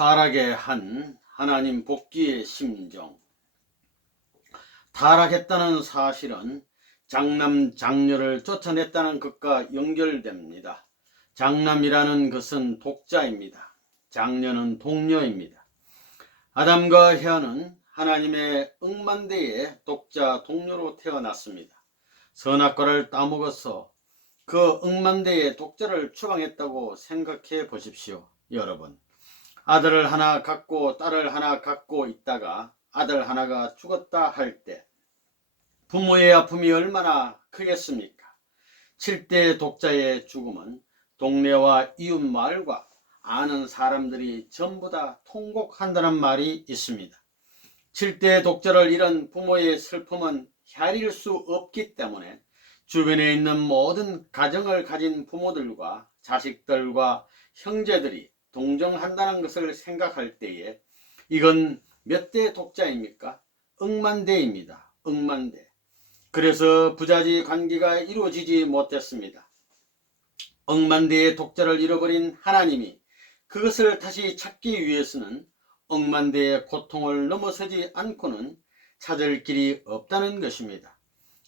타락의 한 하나님 복귀의 심정. 타락했다는 사실은 장남 장녀를 쫓아냈다는 것과 연결됩니다. 장남이라는 것은 독자입니다. 장녀는 동료입니다. 아담과 헤아는 하나님의 억만대의 독자 동료로 태어났습니다. 선악과를 따먹어서 그 억만대의 독자를 추방했다고 생각해 보십시오. 여러분, 아들을 하나 갖고 딸을 하나 갖고 있다가 아들 하나가 죽었다 할 때 부모의 아픔이 얼마나 크겠습니까? 7대 독자의 죽음은 동네와 이웃 마을과 아는 사람들이 전부 다 통곡한다는 말이 있습니다. 7대 독자를 잃은 부모의 슬픔은 헤아릴 수 없기 때문에 주변에 있는 모든 가정을 가진 부모들과 자식들과 형제들이 동정한다는 것을 생각할 때에 이건 몇 대 독자입니까? 억만대입니다. 억만대. 그래서 부자지 관계가 이루어지지 못했습니다. 억만대의 독자를 잃어버린 하나님이 그것을 다시 찾기 위해서는 억만대의 고통을 넘어서지 않고는 찾을 길이 없다는 것입니다.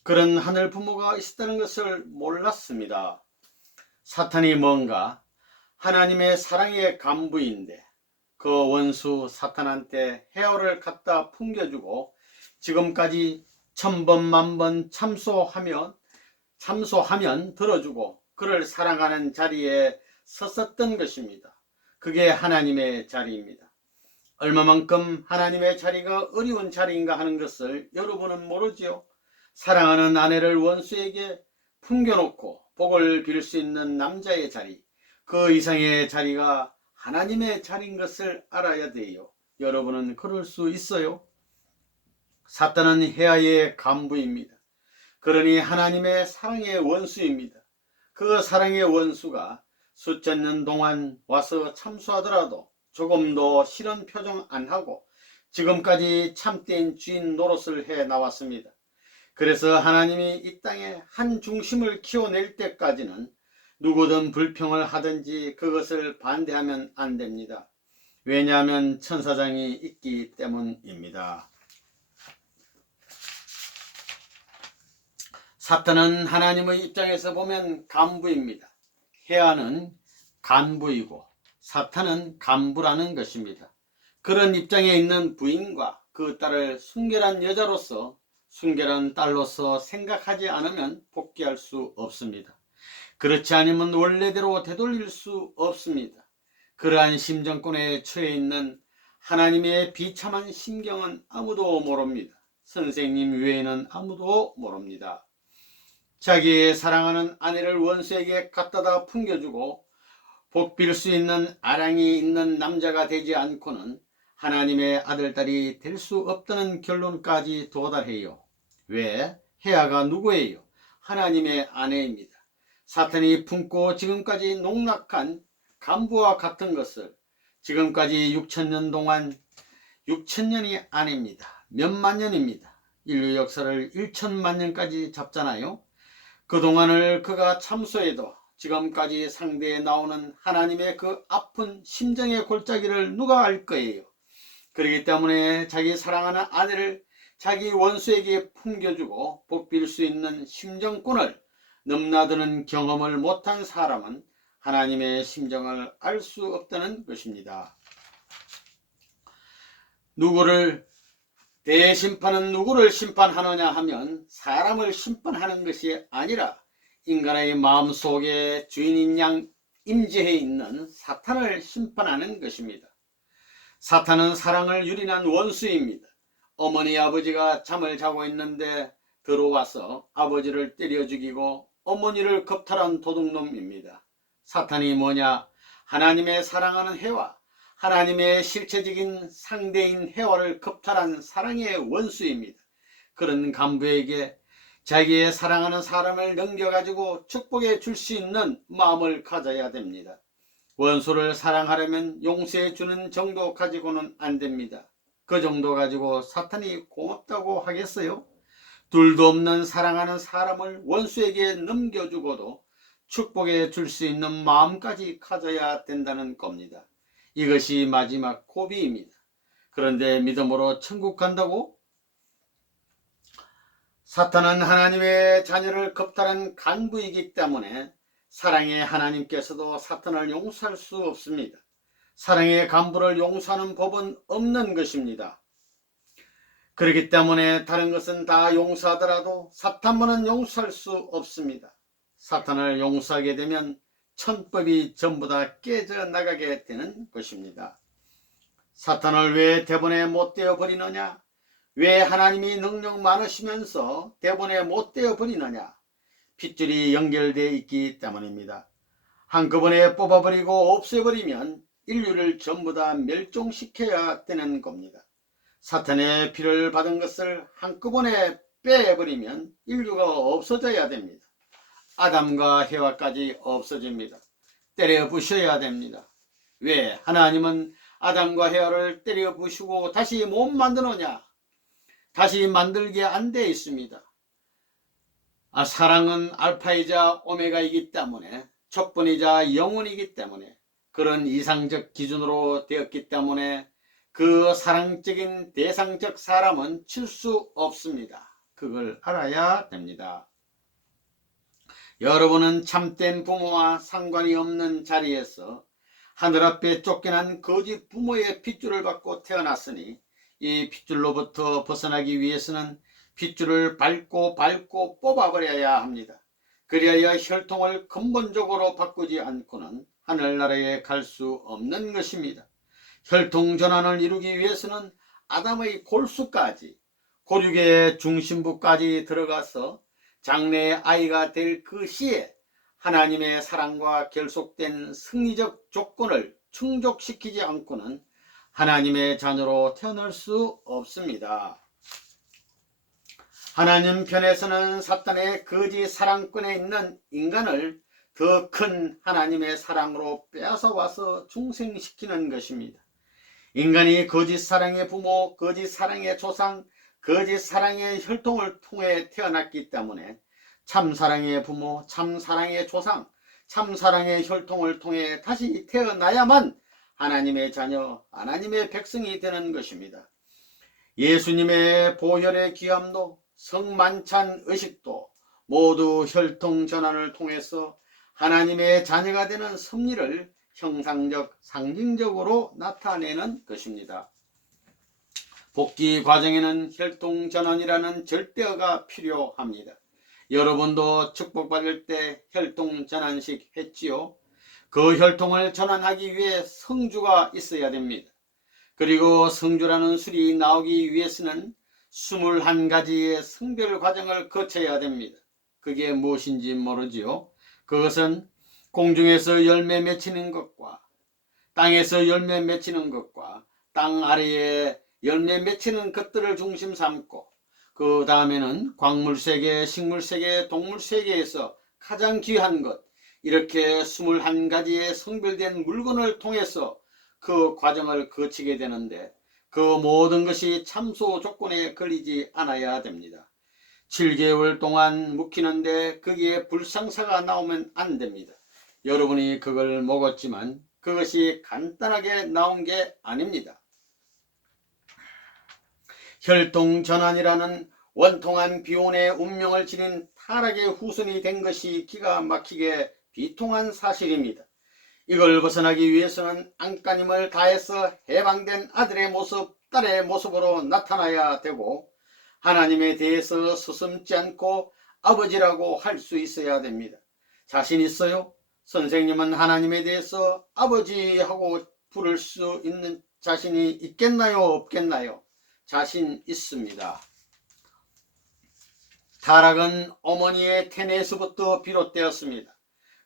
그런 하늘 부모가 있었다는 것을 몰랐습니다. 사탄이 뭔가 하나님의 사랑의 간부인데 그 원수 사탄한테 헤어를 갖다 풍겨주고 지금까지 천번 만번 참소하면 들어주고 그를 사랑하는 자리에 섰었던 것입니다. 그게 하나님의 자리입니다. 얼마만큼 하나님의 자리가 어려운 자리인가 하는 것을 여러분은 모르지요. 사랑하는 아내를 원수에게 풍겨놓고 복을 빌 수 있는 남자의 자리, 그 이상의 자리가 하나님의 자리인 것을 알아야 돼요. 여러분은 그럴 수 있어요? 사탄은 헤아의 간부입니다. 그러니 하나님의 사랑의 원수입니다. 그 사랑의 원수가 수천 년 동안 와서 참수하더라도 조금도 싫은 표정 안 하고 지금까지 참된 주인 노릇을 해 나왔습니다. 그래서 하나님이 이 땅에 한 중심을 키워낼 때까지는 누구든 불평을 하든지 그것을 반대하면 안 됩니다. 왜냐하면 천사장이 있기 때문입니다. 사탄은 하나님의 입장에서 보면 간부입니다. 헤아는 간부이고 사탄은 간부라는 것입니다. 그런 입장에 있는 부인과 그 딸을 순결한 여자로서 순결한 딸로서 생각하지 않으면 복귀할 수 없습니다. 그렇지 않으면 원래대로 되돌릴 수 없습니다. 그러한 심정권에 처해 있는 하나님의 비참한 심경은 아무도 모릅니다. 선생님 외에는 아무도 모릅니다. 자기의 사랑하는 아내를 원수에게 갖다다 풍겨주고 복빌 수 있는 아량이 있는 남자가 되지 않고는 하나님의 아들딸이 될 수 없다는 결론까지 도달해요. 왜? 헤아가 누구예요? 하나님의 아내입니다. 사탄이 품고 지금까지 농락한 간부와 같은 것을 지금까지 6천년 동안 6천년이 아닙니다. 몇만 년입니다. 인류 역사를 1천만 년까지 잡잖아요. 그동안을 그가 참소해도 지금까지 상대에 나오는 하나님의 그 아픈 심정의 골짜기를 누가 알 거예요. 그렇기 때문에 자기 사랑하는 아내를 자기 원수에게 풍겨주고 복빌 수 있는 심정권을 넘나드는 경험을 못한 사람은 하나님의 심정을 알 수 없다는 것입니다. 대심판은 누구를 심판하느냐 하면 사람을 심판하는 것이 아니라 인간의 마음속에 주인인 양 임재해 있는 사탄을 심판하는 것입니다. 사탄은 사랑을 유린한 원수입니다. 어머니 아버지가 잠을 자고 있는데 들어와서 아버지를 때려 죽이고 어머니를 겁탈한 도둑놈입니다. 사탄이 뭐냐? 하나님의 사랑하는 해와 하나님의 실체적인 상대인 해와를 겁탈한 사랑의 원수입니다. 그런 간부에게 자기의 사랑하는 사람을 넘겨가지고 축복해 줄 수 있는 마음을 가져야 됩니다. 원수를 사랑하려면 용서해 주는 정도 가지고는 안 됩니다. 그 정도 가지고 사탄이 고맙다고 하겠어요? 둘도 없는 사랑하는 사람을 원수에게 넘겨주고도 축복해 줄 수 있는 마음까지 가져야 된다는 겁니다. 이것이 마지막 고비입니다. 그런데 믿음으로 천국 간다고? 사탄은 하나님의 자녀를 겁탈한 간부이기 때문에 사랑의 하나님께서도 사탄을 용서할 수 없습니다. 사랑의 간부를 용서하는 법은 없는 것입니다. 그렇기 때문에 다른 것은 다 용서하더라도 사탄만은 용서할 수 없습니다. 사탄을 용서하게 되면 천법이 전부 다 깨져나가게 되는 것입니다. 사탄을 왜 대본에 못 떼어 버리느냐? 왜 하나님이 능력 많으시면서 대본에 못 떼어 버리느냐? 핏줄이 연결되어 있기 때문입니다. 한꺼번에 뽑아버리고 없애버리면 인류를 전부 다 멸종시켜야 되는 겁니다. 사탄의 피를 받은 것을 한꺼번에 빼버리면 인류가 없어져야 됩니다. 아담과 해와까지 없어집니다. 때려 부셔야 됩니다. 왜 하나님은 아담과 해와를 때려 부시고 다시 못 만드느냐? 다시 만들게 안 돼 있습니다. 사랑은 알파이자 오메가이기 때문에 척분이자 영혼이기 때문에 그런 이상적 기준으로 되었기 때문에 그 사랑적인 대상적 사람은 칠 수 없습니다. 그걸 알아야 됩니다. 여러분은 참된 부모와 상관이 없는 자리에서 하늘 앞에 쫓겨난 거짓 부모의 핏줄을 받고 태어났으니 이 핏줄로부터 벗어나기 위해서는 핏줄을 밟고 뽑아버려야 합니다. 그리하여 혈통을 근본적으로 바꾸지 않고는 하늘나라에 갈 수 없는 것입니다. 혈통 전환을 이루기 위해서는 아담의 골수까지 고륙의 중심부까지 들어가서 장래의 아이가 될 그 시에 하나님의 사랑과 결속된 승리적 조건을 충족시키지 않고는 하나님의 자녀로 태어날 수 없습니다. 하나님 편에서는 사탄의 거짓 사랑권에 있는 인간을 더 큰 하나님의 사랑으로 빼앗아 와서 중생시키는 것입니다. 인간이 거짓 사랑의 부모, 거짓 사랑의 조상, 거짓 사랑의 혈통을 통해 태어났기 때문에 참사랑의 부모, 참사랑의 조상, 참사랑의 혈통을 통해 다시 태어나야만 하나님의 자녀, 하나님의 백성이 되는 것입니다. 예수님의 보혈의 귀함도 성만찬 의식도 모두 혈통 전환을 통해서 하나님의 자녀가 되는 섭리를 형상적, 상징적으로 나타내는 것입니다. 복귀 과정에는 혈통 전환이라는 절대어가 필요합니다. 여러분도 축복받을 때 혈통 전환식 했지요? 그 혈통을 전환하기 위해 성주가 있어야 됩니다. 그리고 성주라는 술이 나오기 위해서는 21가지의 성별 과정을 거쳐야 됩니다. 그게 무엇인지 모르지요? 그것은 공중에서 열매 맺히는 것과 땅에서 열매 맺히는 것과 땅 아래에 열매 맺히는 것들을 중심 삼고 그 다음에는 광물세계, 식물세계, 동물세계에서 가장 귀한 것 이렇게 21가지의 성별된 물건을 통해서 그 과정을 거치게 되는데 그 모든 것이 참소 조건에 걸리지 않아야 됩니다. 7개월 동안 묵히는데 거기에 불상사가 나오면 안 됩니다. 여러분이 그걸 먹었지만 그것이 간단하게 나온 게 아닙니다. 혈통전환이라는 원통한 비혼의 운명을 지닌 타락의 후손이 된 것이 기가 막히게 비통한 사실입니다. 이걸 벗어나기 위해서는 안간힘을 다해서 해방된 아들의 모습, 딸의 모습으로 나타나야 되고 하나님에 대해서 서슴지 않고 아버지라고 할 수 있어야 됩니다. 자신 있어요? 선생님은 하나님에 대해서 아버지하고 부를 수 있는 자신이 있겠나요? 없겠나요? 자신 있습니다. 타락은 어머니의 태내에서부터 비롯되었습니다.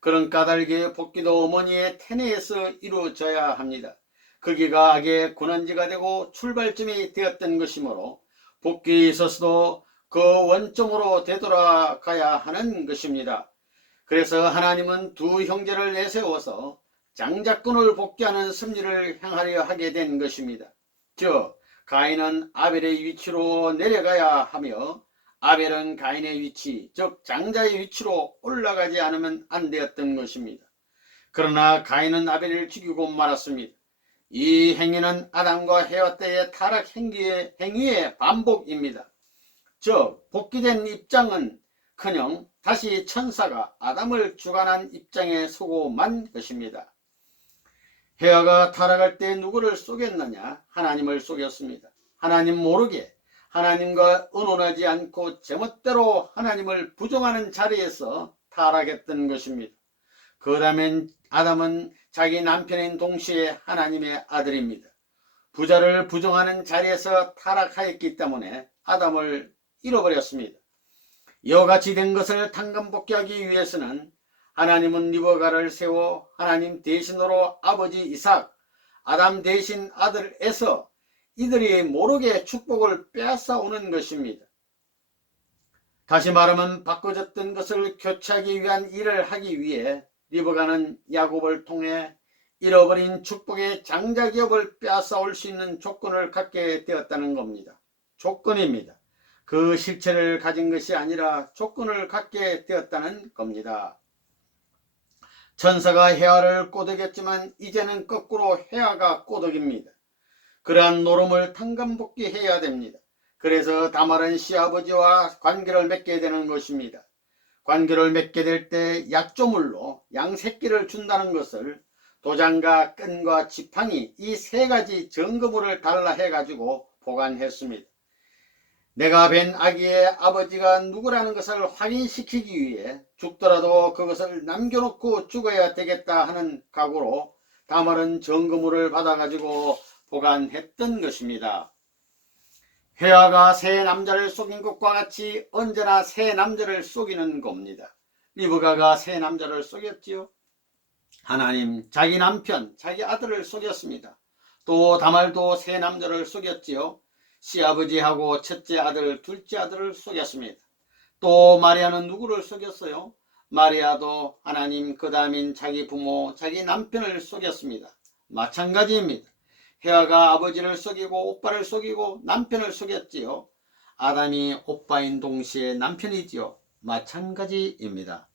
그런 까닭에 복귀도 어머니의 태내에서 이루어져야 합니다. 거기가 악의 근원지가 되고 출발점이 되었던 것이므로 복귀에 있어서도 그 원점으로 되돌아가야 하는 것입니다. 그래서 하나님은 두 형제를 내세워서 장자권을 복귀하는 섭리를 행하려 하게 된 것입니다. 즉 가인은 아벨의 위치로 내려가야 하며 아벨은 가인의 위치, 즉 장자의 위치로 올라가지 않으면 안 되었던 것입니다. 그러나 가인은 아벨을 죽이고 말았습니다. 이 행위는 아담과 헤와 때의 타락 행위의 반복입니다. 즉 복귀된 입장은 커녕 다시 천사가 아담을 주관한 입장에 서고 만 것입니다. 헤아가 타락할 때 누구를 속였느냐? 하나님을 속였습니다. 하나님 모르게 하나님과 의논하지 않고 제멋대로 하나님을 부정하는 자리에서 타락했던 것입니다. 그 다음엔 아담은 자기 남편인 동시에 하나님의 아들입니다. 부자를 부정하는 자리에서 타락하였기 때문에 아담을 잃어버렸습니다. 이와 같이 된 것을 탕감복귀하기 위해서는 하나님은 리브가를 세워 하나님 대신으로 아버지 이삭, 아담 대신 아들 에서 이들이 모르게 축복을 빼앗아오는 것입니다. 다시 말하면 바꿔졌던 것을 교체하기 위한 일을 하기 위해 리브가는 야곱을 통해 잃어버린 축복의 장자기업을 빼앗아올 수 있는 조건을 갖게 되었다는 겁니다. 조건입니다. 그 실체를 가진 것이 아니라 조건을 갖게 되었다는 겁니다. 천사가 헤아를 꼬드겼지만 이제는 거꾸로 헤아가 꼬드깁니다. 그러한 노름을 탕감복귀해야 됩니다. 그래서 다말은 시아버지와 관계를 맺게 되는 것입니다. 관계를 맺게 될 때 약조물로 양새끼를 준다는 것을 도장과 끈과 지팡이 이 세 가지 증거물을 달라 해가지고 보관했습니다. 내가 뵌 아기의 아버지가 누구라는 것을 확인시키기 위해 죽더라도 그것을 남겨놓고 죽어야 되겠다 하는 각오로 다말은 증거물을 받아가지고 보관했던 것입니다. 헤아가 새 남자를 속인 것과 같이 언제나 새 남자를 속이는 겁니다. 리브가가 새 남자를 속였지요. 하나님 자기 남편, 자기 아들을 속였습니다. 또 다말도 새 남자를 속였지요. 시아버지하고 첫째 아들, 둘째 아들을 속였습니다. 또 마리아는 누구를 속였어요? 마리아도 하나님 그 다음인 자기 부모, 자기 남편을 속였습니다. 마찬가지입니다. 헤아가 아버지를 속이고 오빠를 속이고 남편을 속였지요. 아담이 오빠인 동시에 남편이지요. 마찬가지입니다.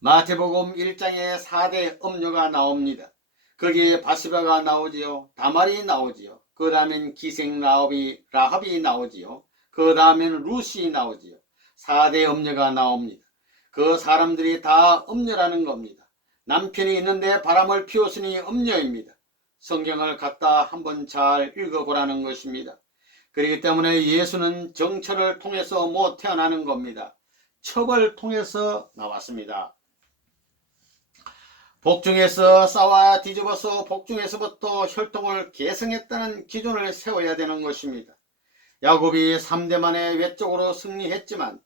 마태복음 1장에 4대 음녀가 나옵니다. 거기에 바시바가 나오지요. 다말이 나오지요. 그 다음엔 기생 라합이 나오지요. 그 다음에는 루시 나오지요. 4대 음녀가 나옵니다. 그 사람들이 다 음녀라는 겁니다. 남편이 있는데 바람을 피웠으니 음녀입니다. 성경을 갖다 한번 잘 읽어보라는 것입니다. 그렇기 때문에 예수는 정처를 통해서 못 태어나는 겁니다. 첩을 통해서 나왔습니다. 복중에서 싸워 뒤집어서 복중에서부터 혈통을 계승했다는 기준을 세워야 되는 것입니다. 야곱이 3대 만에 외적으로 승리했지만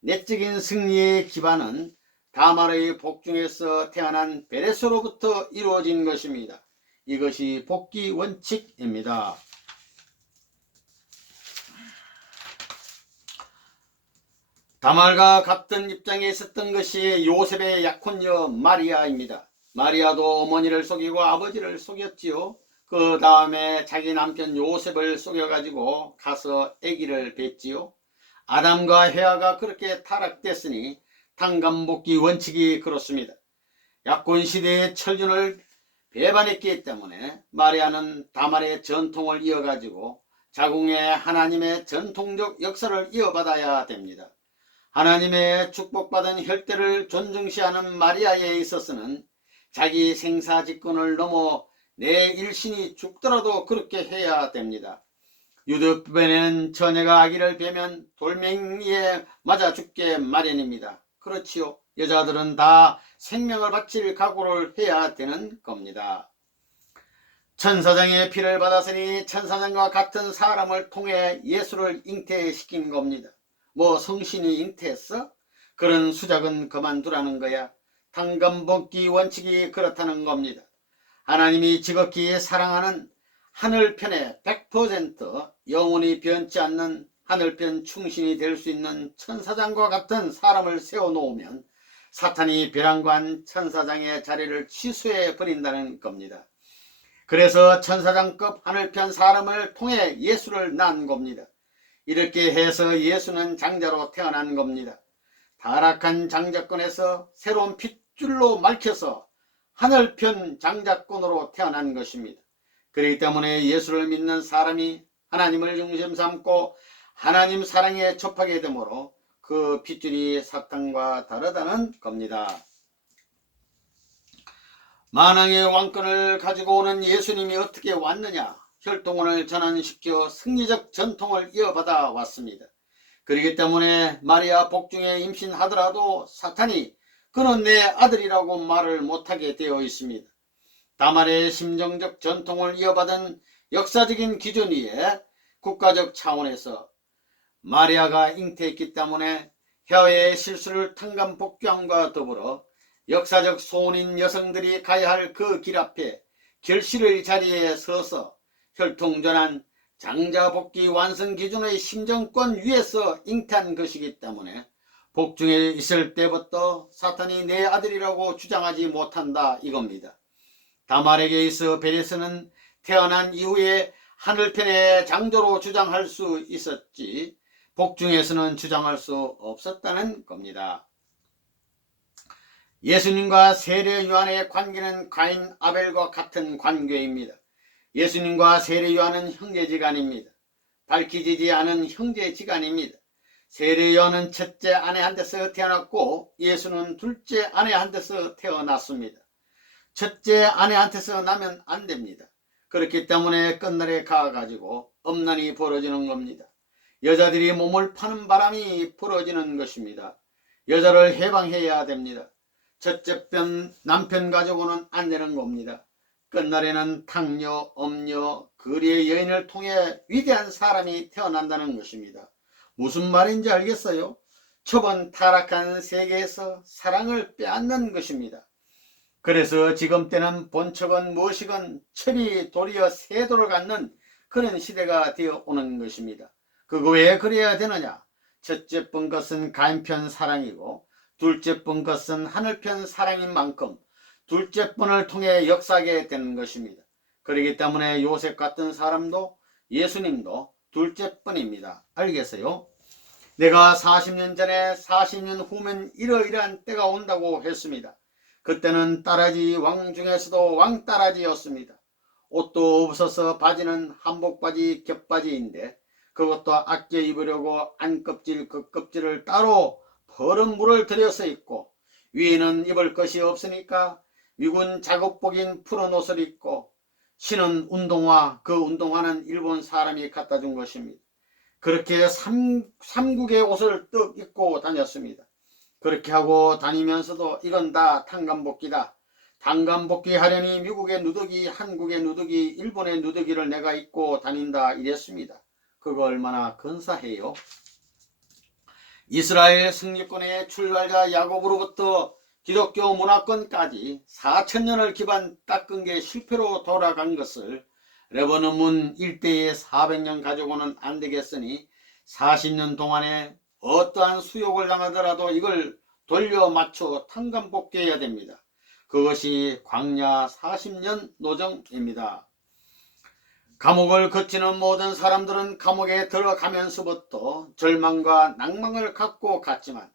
내적인 승리의 기반은 다말의 복중에서 태어난 베레스로부터 이루어진 것입니다. 이것이 복귀 원칙입니다. 다말과 같은 입장에 있었던 것이 요셉의 약혼녀 마리아입니다. 마리아도 어머니를 속이고 아버지를 속였지요. 그 다음에 자기 남편 요셉을 속여가지고 가서 아기를 뵀지요. 아담과 헤아가 그렇게 타락됐으니 탕감복귀 원칙이 그렇습니다. 약혼시대의 철륜을 배반했기 때문에 마리아는 다말의 전통을 이어가지고 자궁의 하나님의 전통적 역사를 이어받아야 됩니다. 하나님의 축복받은 혈대를 존중시하는 마리아에 있어서는 자기 생사직권을 넘어 내 일신이 죽더라도 그렇게 해야 됩니다. 유대법에는 처녀가 아기를 베면 돌멩이에 맞아 죽게 마련입니다. 그렇지요. 여자들은 다 생명을 바칠 각오를 해야 되는 겁니다. 천사장의 피를 받았으니 천사장과 같은 사람을 통해 예수를 잉태시킨 겁니다. 뭐 성신이 잉태했어? 그런 수작은 그만두라는 거야. 탕감복귀 원칙이 그렇다는 겁니다. 하나님이 지극히 사랑하는 하늘편에 100% 영원히 변치 않는 하늘편 충신이 될 수 있는 천사장과 같은 사람을 세워놓으면 사탄이 벼랑간 천사장의 자리를 취소해 버린다는 겁니다. 그래서 천사장급 하늘편 사람을 통해 예수를 낳은 겁니다. 이렇게 해서 예수는 장자로 태어난 겁니다. 타락한 장자권에서 새로운 핏줄로 밝혀서 하늘편 장자권으로 태어난 것입니다. 그렇기 때문에 예수를 믿는 사람이 하나님을 중심 삼고 하나님 사랑에 접하게 되므로 그 핏줄이 사탄과 다르다는 겁니다. 만왕의 왕권을 가지고 오는 예수님이 어떻게 왔느냐? 혈통을 전환시켜 승리적 전통을 이어받아 왔습니다. 그렇기 때문에 마리아 복중에 임신하더라도 사탄이 그는 내 아들이라고 말을 못하게 되어 있습니다. 다말의 심정적 전통을 이어받은 역사적인 기준 위에 국가적 차원에서 마리아가 잉태했기 때문에 혀의 실수를 탕감복귀함과 더불어 역사적 소원인 여성들이 가야 할 그 길 앞에 결실의 자리에 서서 혈통전환 장자복귀 완성 기준의 심정권 위에서 잉태한 것이기 때문에 복중에 있을 때부터 사탄이 내 아들이라고 주장하지 못한다 이겁니다. 다말에게 있어 베레스는 태어난 이후에 하늘편의 장조로 주장할 수 있었지 복중에서는 주장할 수 없었다는 겁니다. 예수님과 세례 요한의 관계는 가인 아벨과 같은 관계입니다. 예수님과 세례 요한은 형제지간입니다. 밝혀지지 않은 형제지간입니다. 세례 요한은 첫째 아내한테서 태어났고 예수는 둘째 아내한테서 태어났습니다. 첫째 아내한테서 나면 안 됩니다. 그렇기 때문에 끝날에 가가지고 엄난이 벌어지는 겁니다. 여자들이 몸을 파는 바람이 벌어지는 것입니다. 여자를 해방해야 됩니다. 첫째 편 남편 가지고는 안 되는 겁니다. 끝날에는 탕녀, 엄녀, 거리의 여인을 통해 위대한 사람이 태어난다는 것입니다. 무슨 말인지 알겠어요? 좁은 타락한 세계에서 사랑을 빼앗는 것입니다. 그래서 지금 때는 본척은 무엇이건 철이 도리어 세도를 갖는 그런 시대가 되어 오는 것입니다. 그거 왜 그래야 되느냐? 첫째 번 것은 가인편 사랑이고 둘째 번 것은 하늘편 사랑인 만큼 둘째 번을 통해 역사하게 되는 것입니다. 그렇기 때문에 요셉 같은 사람도 예수님도 둘째 번입니다. 알겠어요? 내가 40년 전에 40년 후면 이러이러한 때가 온다고 했습니다. 그때는 따라지 왕 중에서도 왕따라지였습니다. 옷도 없어서 바지는 한복바지 겹바지인데 그것도 아껴 입으려고 안껍질 겉껍질을 따로 버른 물을 들여서 입고 위에는 입을 것이 없으니까 미군 작업복인 푸른 옷을 입고 신은 운동화, 그 운동화는 일본 사람이 갖다 준 것입니다. 그렇게 삼국의 옷을 떡 입고 다녔습니다. 그렇게 하고 다니면서도 이건 다 탕감복귀다. 탕감복귀 하려니 미국의 누더기, 한국의 누더기, 일본의 누더기를 내가 입고 다닌다 이랬습니다. 그거 얼마나 근사해요. 이스라엘 승리권의 출발자 야곱으로부터 기독교 문화권까지 4,000년을 기반 닦은 게 실패로 돌아간 것을 레바논문 일대에 400년 가지고는 안 되겠으니 40년 동안에 어떠한 수욕을 당하더라도 이걸 돌려 맞춰 탕감복귀해야 됩니다. 그것이 광야 40년 노정입니다. 감옥을 거치는 모든 사람들은 감옥에 들어가면서부터 절망과 낭망을 갖고 갔지만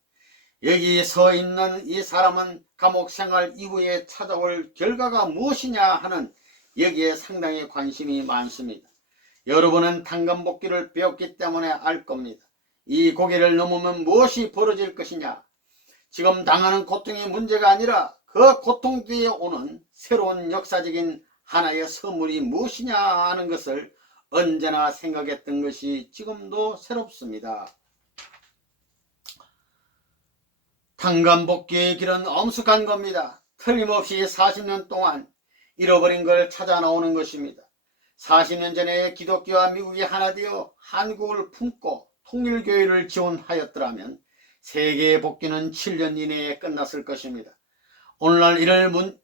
여기 서 있는 이 사람은 감옥 생활 이후에 찾아올 결과가 무엇이냐 하는 여기에 상당히 관심이 많습니다. 여러분은 탕감복귀를 배웠기 때문에 알 겁니다. 이 고개를 넘으면 무엇이 벌어질 것이냐? 지금 당하는 고통이 문제가 아니라 그 고통 뒤에 오는 새로운 역사적인 하나의 선물이 무엇이냐 하는 것을 언제나 생각했던 것이 지금도 새롭습니다. 탕감복귀의 길은 엄숙한 겁니다. 틀림없이 40년 동안 잃어버린 걸 찾아 나오는 것입니다. 40년 전에 기독교와 미국이 하나 되어 한국을 품고 통일교회를 지원하였더라면 세계의 복귀는 7년 이내에 끝났을 것입니다. 오늘날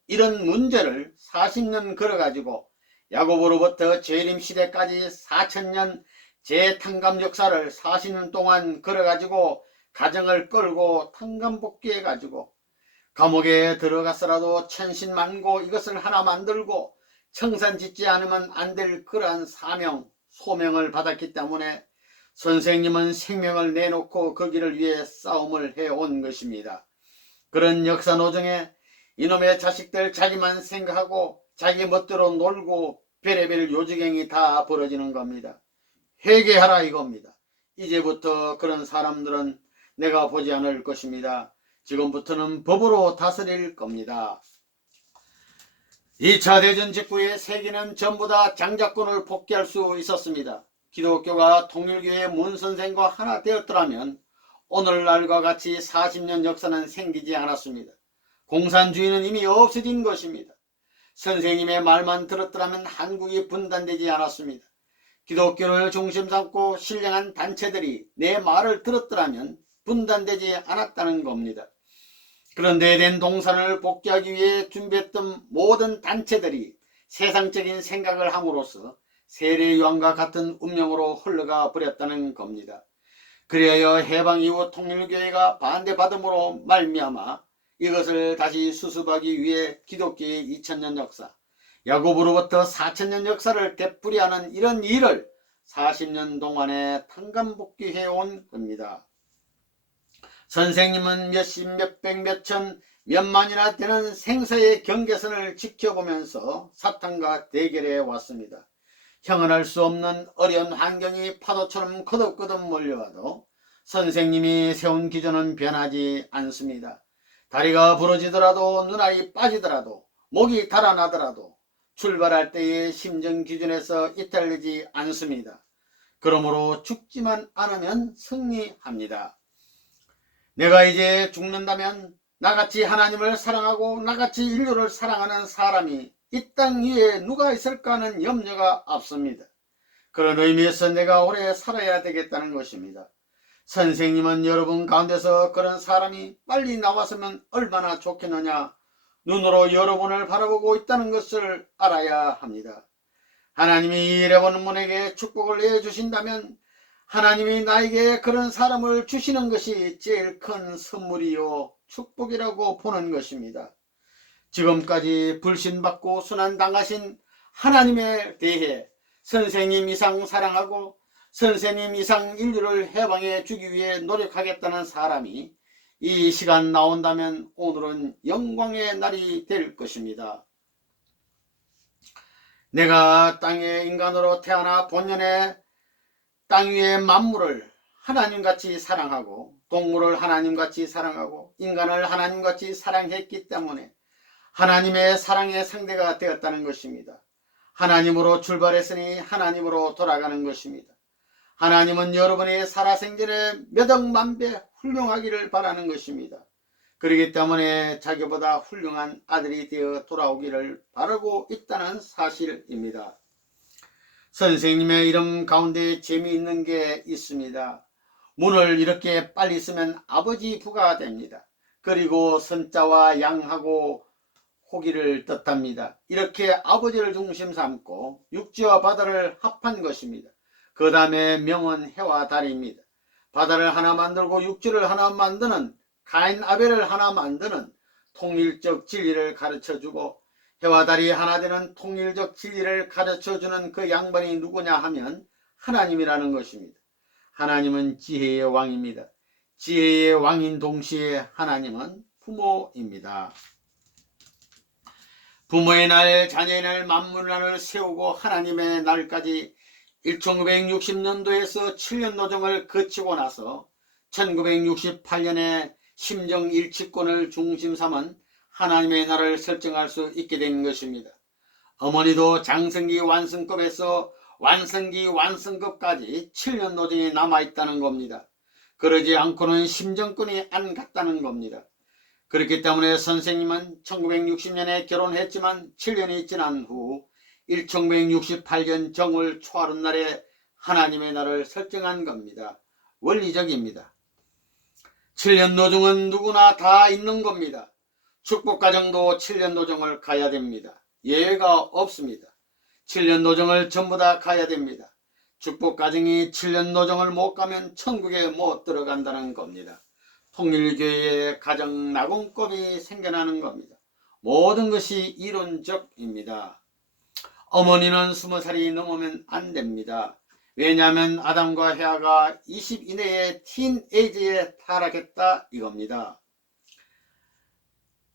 이런 문제를 40년 걸어가지고 야곱으로부터 재림 시대까지 4,000년 재탕감 역사를 40년 동안 걸어가지고 가정을 끌고 탕감복귀해가지고 감옥에 들어가서라도 천신만고 이것을 하나 만들고 청산 짓지 않으면 안 될 그러한 사명, 소명을 받았기 때문에 선생님은 생명을 내놓고 그 길을 위해 싸움을 해온 것입니다. 그런 역사 노정에 이놈의 자식들 자기만 생각하고 자기 멋대로 놀고 별의별 요지경이 다 벌어지는 겁니다. 회개하라 이겁니다. 이제부터 그런 사람들은 내가 보지 않을 것입니다. 지금부터는 법으로 다스릴 겁니다. 2차 대전 직후에 세계는 전부 다 장자권을 복귀할 수 있었습니다. 기독교가 통일교의 문선생과 하나 되었더라면 오늘날과 같이 40년 역사는 생기지 않았습니다. 공산주의는 이미 없어진 것입니다. 선생님의 말만 들었더라면 한국이 분단되지 않았습니다. 기독교를 중심 삼고 신령한 단체들이 내 말을 들었더라면 분단되지 않았다는 겁니다. 그런데 된 동산을 복귀하기 위해 준비했던 모든 단체들이 세상적인 생각을 함으로써 세례요한과 같은 운명으로 흘러가 버렸다는 겁니다. 그리하여 해방 이후 통일교회가 반대받음으로 말미암아 이것을 다시 수습하기 위해 기독교의 2000년 역사, 야곱으로부터 4000년 역사를 되풀이하는 이런 일을 40년 동안에 탄감복귀해온 겁니다. 선생님은 몇십, 몇백, 몇천, 몇만이나 되는 생사의 경계선을 지켜보면서 사탄과 대결해 왔습니다. 형언할 수 없는 어려운 환경이 파도처럼 거듭거듭 몰려와도 선생님이 세운 기조는 변하지 않습니다. 다리가 부러지더라도 눈알이 빠지더라도 목이 달아나더라도 출발할 때의 심정 기준에서 이탈되지 않습니다. 그러므로 죽지만 않으면 승리합니다. 내가 이제 죽는다면 나같이 하나님을 사랑하고 나같이 인류를 사랑하는 사람이 이 땅 위에 누가 있을까 하는 염려가 앞섭니다. 그런 의미에서 내가 오래 살아야 되겠다는 것입니다. 선생님은 여러분 가운데서 그런 사람이 빨리 나왔으면 얼마나 좋겠느냐 눈으로 여러분을 바라보고 있다는 것을 알아야 합니다. 하나님이 여러분 분에게 축복을 내주신다면 하나님이 나에게 그런 사람을 주시는 것이 제일 큰 선물이요 축복이라고 보는 것입니다. 지금까지 불신받고 순환당하신 하나님에 대해 선생님 이상 사랑하고 선생님 이상 인류를 해방해 주기 위해 노력하겠다는 사람이 이 시간 나온다면 오늘은 영광의 날이 될 것입니다. 내가 땅의 인간으로 태어나 본연의 땅 위의 만물을 하나님같이 사랑하고 동물을 하나님같이 사랑하고 인간을 하나님같이 사랑했기 때문에 하나님의 사랑의 상대가 되었다는 것입니다. 하나님으로 출발했으니 하나님으로 돌아가는 것입니다. 하나님은 여러분의 살아생전에 몇 억만 배 훌륭하기를 바라는 것입니다. 그렇기 때문에 자기보다 훌륭한 아들이 되어 돌아오기를 바라고 있다는 사실입니다. 선생님의 이름 가운데 재미있는 게 있습니다. 문을 이렇게 빨리 쓰면 아버지 부가 됩니다. 그리고 선자와 양하고 호기를 뜻합니다. 이렇게 아버지를 중심 삼고 육지와 바다를 합한 것입니다. 그 다음에 명은 해와 달입니다. 바다를 하나 만들고 육지를 하나 만드는 가인 아벨을 하나 만드는 통일적 진리를 가르쳐주고 해와 달이 하나 되는 통일적 진리를 가르쳐주는 그 양반이 누구냐 하면 하나님이라는 것입니다. 하나님은 지혜의 왕입니다. 지혜의 왕인 동시에 하나님은 부모입니다. 부모의 날, 자녀의 날, 만물의 날을 세우고 하나님의 날까지 1960년도에서 7년 노정을 거치고 나서 1968년에 심정일치권을 중심 삼은 하나님의 나라를 설정할 수 있게 된 것입니다. 어머니도 장성기 완성급에서 완성기 완성급까지 7년 노정이 남아있다는 겁니다. 그러지 않고는 심정권이 안 갔다는 겁니다. 그렇기 때문에 선생님은 1960년에 결혼했지만 7년이 지난 후 1968년 정월 초하룻날에 하나님의 날을 설정한 겁니다. 원리적입니다. 7년 노정은 누구나 다 있는 겁니다. 축복가정도 7년 노정을 가야 됩니다. 예외가 없습니다. 7년 노정을 전부 다 가야 됩니다. 축복가정이 7년 노정을 못 가면 천국에 못 들어간다는 겁니다. 통일교회의 가정 낙원법이 생겨나는 겁니다. 모든 것이 이론적입니다. 어머니는 20살이 넘으면 안 됩니다. 왜냐하면 아담과 헤아가 20 이내에 틴에이지에 타락했다 이겁니다.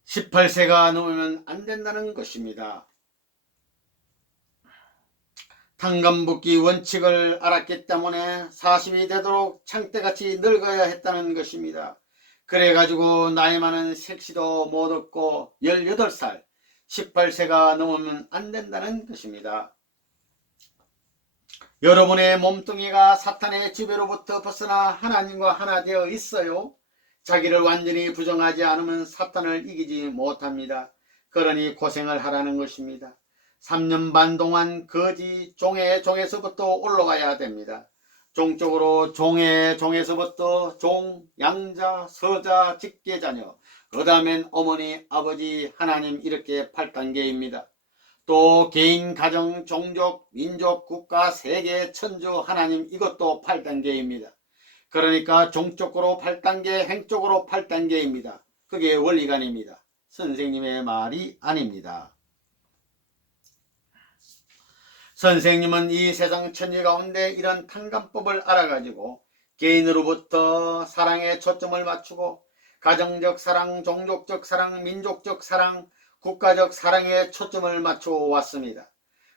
18세가 넘으면 안 된다는 것입니다. 탕감붓기 원칙을 알았기 때문에 40이 되도록 창대같이 늙어야 했다는 것입니다. 그래가지고 나이 많은 색시도 못 얻고 18살, 18세가 넘으면 안 된다는 것입니다. 여러분의 몸뚱이가 사탄의 지배로부터 벗어나 하나님과 하나 되어 있어요. 자기를 완전히 부정하지 않으면 사탄을 이기지 못합니다. 그러니 고생을 하라는 것입니다. 3년 반 동안 거지 종의 종에서부터 올라가야 됩니다. 종적으로 종의 종에서부터 종, 양자, 서자, 직계자녀, 그 다음엔 어머니, 아버지, 하나님 이렇게 8단계입니다. 또 개인, 가정, 종족, 민족, 국가, 세계, 천주, 하나님 이것도 8단계입니다. 그러니까 종적으로 8단계, 행적으로 8단계입니다. 그게 원리관입니다. 선생님의 말이 아닙니다. 선생님은 이 세상 천지 가운데 이런 탕감법을 알아가지고 개인으로부터 사랑에 초점을 맞추고 가정적 사랑, 종족적 사랑, 민족적 사랑, 국가적 사랑에 초점을 맞춰 왔습니다.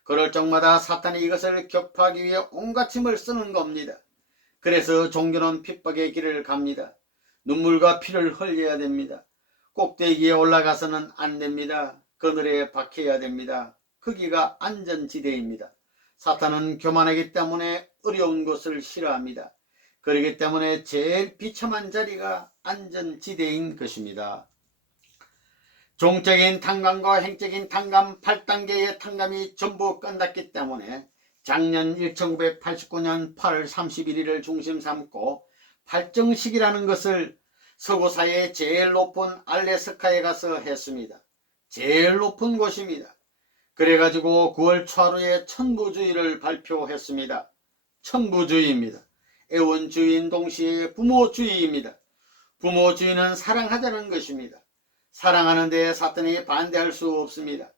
그럴 적마다 사탄이 이것을 격파하기 위해 온갖 힘을 쓰는 겁니다. 그래서 종교는 핍박의 길을 갑니다. 눈물과 피를 흘려야 됩니다. 꼭대기에 올라가서는 안 됩니다. 그늘에 박혀야 됩니다. 거기가 안전지대입니다. 사탄은 교만하기 때문에 어려운 것을 싫어합니다. 그렇기 때문에 제일 비참한 자리가 안전지대인 것입니다. 종적인 탕감과 행적인 탕감 8단계의 탕감이 전부 끝났기 때문에 작년 1989년 8월 31일을 중심 삼고 팔정식이라는 것을 서구사회의 제일 높은 알래스카에 가서 했습니다. 제일 높은 곳입니다. 그래가지고 9월 초하루에 천부주의를 발표했습니다. 천부주의입니다. 애원주의인 동시에 부모주의입니다. 부모주의는 사랑하자는 것입니다. 사랑하는데 사탄이 반대할 수 없습니다.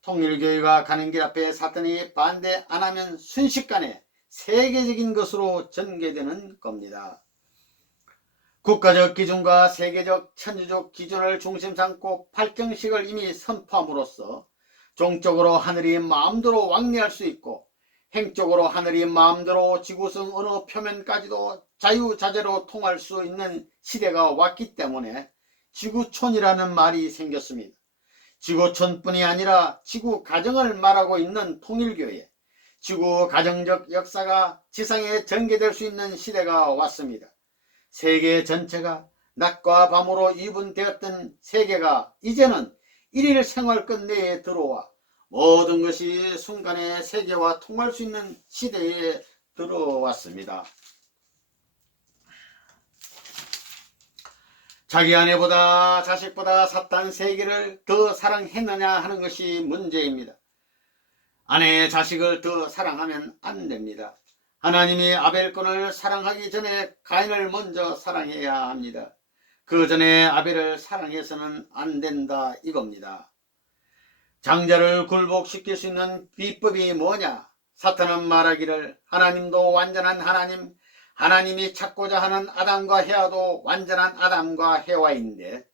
통일교회가 가는 길 앞에 사탄이 반대 안 하면 순식간에 세계적인 것으로 전개되는 겁니다. 국가적 기준과 세계적 천주적 기준을 중심 삼고 팔정식을 이미 선포함으로써 종적으로 하늘이 마음대로 왕래할 수 있고 행적으로 하늘이 마음대로 지구성 어느 표면까지도 자유자재로 통할 수 있는 시대가 왔기 때문에 지구촌이라는 말이 생겼습니다. 지구촌뿐이 아니라 지구 가정을 말하고 있는 통일교회, 지구 가정적 역사가 지상에 전개될 수 있는 시대가 왔습니다. 세계 전체가 낮과 밤으로 이분되었던 세계가 이제는 일일 생활권 내에 들어와 모든 것이 순간에 세계와 통할 수 있는 시대에 들어왔습니다. 자기 아내보다 자식보다 사탄 세계를 더 사랑했느냐 하는 것이 문제입니다. 아내 자식을 더 사랑하면 안 됩니다. 하나님이 아벨권을 사랑하기 전에 가인을 먼저 사랑해야 합니다. 그 전에 아벨을 사랑해서는 안 된다 이겁니다. 장자를 굴복시킬 수 있는 비법이 뭐냐? 사탄은 말하기를 하나님도 완전한 하나님, 하나님이 찾고자 하는 아담과 헤아도 완전한 아담과 헤와인데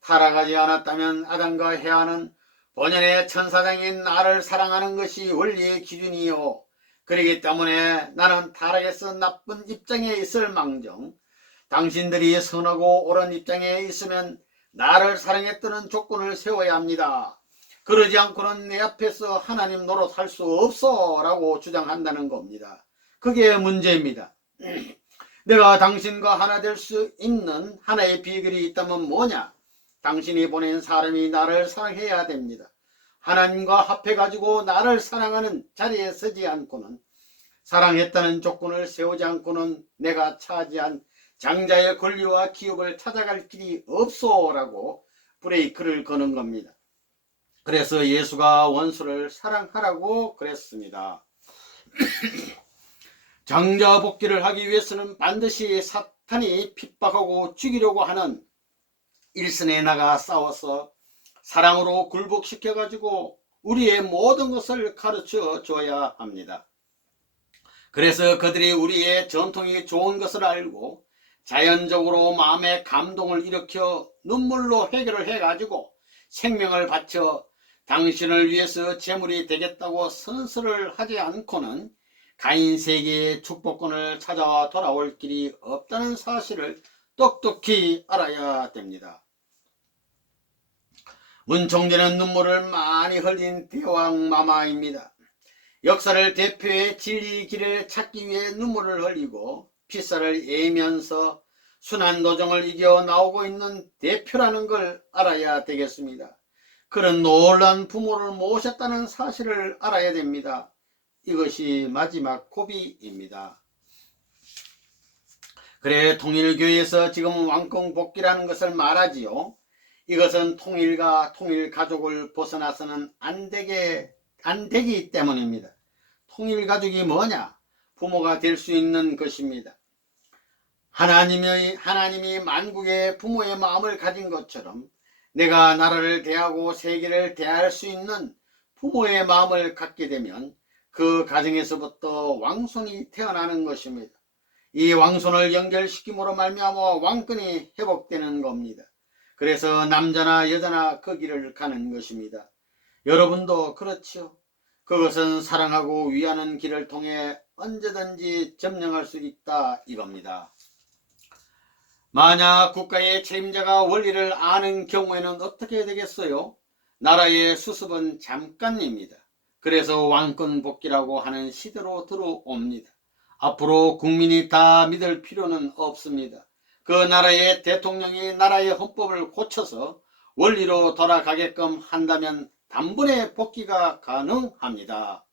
타락하지 않았다면 아담과 헤아는 본연의 천사장인 나를 사랑하는 것이 원리의 기준이요. 그렇기 때문에 나는 타락해서 나쁜 입장에 있을 망정 당신들이 선하고 옳은 입장에 있으면 나를 사랑했다는 조건을 세워야 합니다. 그러지 않고는 내 앞에서 하나님 노릇할 수 없어 라고 주장한다는 겁니다. 그게 문제입니다. 내가 당신과 하나 될 수 있는 하나의 비결이 있다면 뭐냐? 당신이 보낸 사람이 나를 사랑해야 됩니다. 하나님과 합해가지고 나를 사랑하는 자리에 서지 않고는, 사랑했다는 조건을 세우지 않고는 내가 차지한 장자의 권리와 기업을 찾아갈 길이 없소라고 브레이크를 거는 겁니다. 그래서 예수가 원수를 사랑하라고 그랬습니다. 장자 복귀를 하기 위해서는 반드시 사탄이 핍박하고 죽이려고 하는 일선에 나가 싸워서 사랑으로 굴복시켜가지고 우리의 모든 것을 가르쳐 줘야 합니다. 그래서 그들이 우리의 전통이 좋은 것을 알고 자연적으로 마음의 감동을 일으켜 눈물로 해결을 해가지고 생명을 바쳐 당신을 위해서 재물이 되겠다고 선서를 하지 않고는 가인 세계의 축복권을 찾아 돌아올 길이 없다는 사실을 똑똑히 알아야 됩니다. 문 총재는 눈물을 많이 흘린 대왕 마마입니다. 역사를 대표해 진리 길을 찾기 위해 눈물을 흘리고 피살을 애면서 순환 노정을 이겨 나오고 있는 대표라는 걸 알아야 되겠습니다. 그런 놀란 부모를 모셨다는 사실을 알아야 됩니다. 이것이 마지막 고비입니다. 그래 통일교회에서 지금 왕권복귀라는 것을 말하지요. 이것은 통일과 통일가족을 벗어나서는 안 되기 때문입니다. 통일가족이 뭐냐? 부모가 될 수 있는 것입니다. 하나님이 만국의 부모의 마음을 가진 것처럼 내가 나라를 대하고 세계를 대할 수 있는 부모의 마음을 갖게 되면 그 가정에서부터 왕손이 태어나는 것입니다. 이 왕손을 연결시킴으로 말미암아 왕권이 회복되는 겁니다. 그래서 남자나 여자나 그 길을 가는 것입니다. 여러분도 그렇지요. 그것은 사랑하고 위하는 길을 통해 언제든지 점령할 수 있다 이겁니다. 만약 국가의 책임자가 원리를 아는 경우에는 어떻게 되겠어요? 나라의 수습은 잠깐입니다. 그래서 왕권 복귀라고 하는 시대로 들어옵니다. 앞으로 국민이 다 믿을 필요는 없습니다. 그 나라의 대통령이 나라의 헌법을 고쳐서 원리로 돌아가게끔 한다면 단번에 복귀가 가능합니다.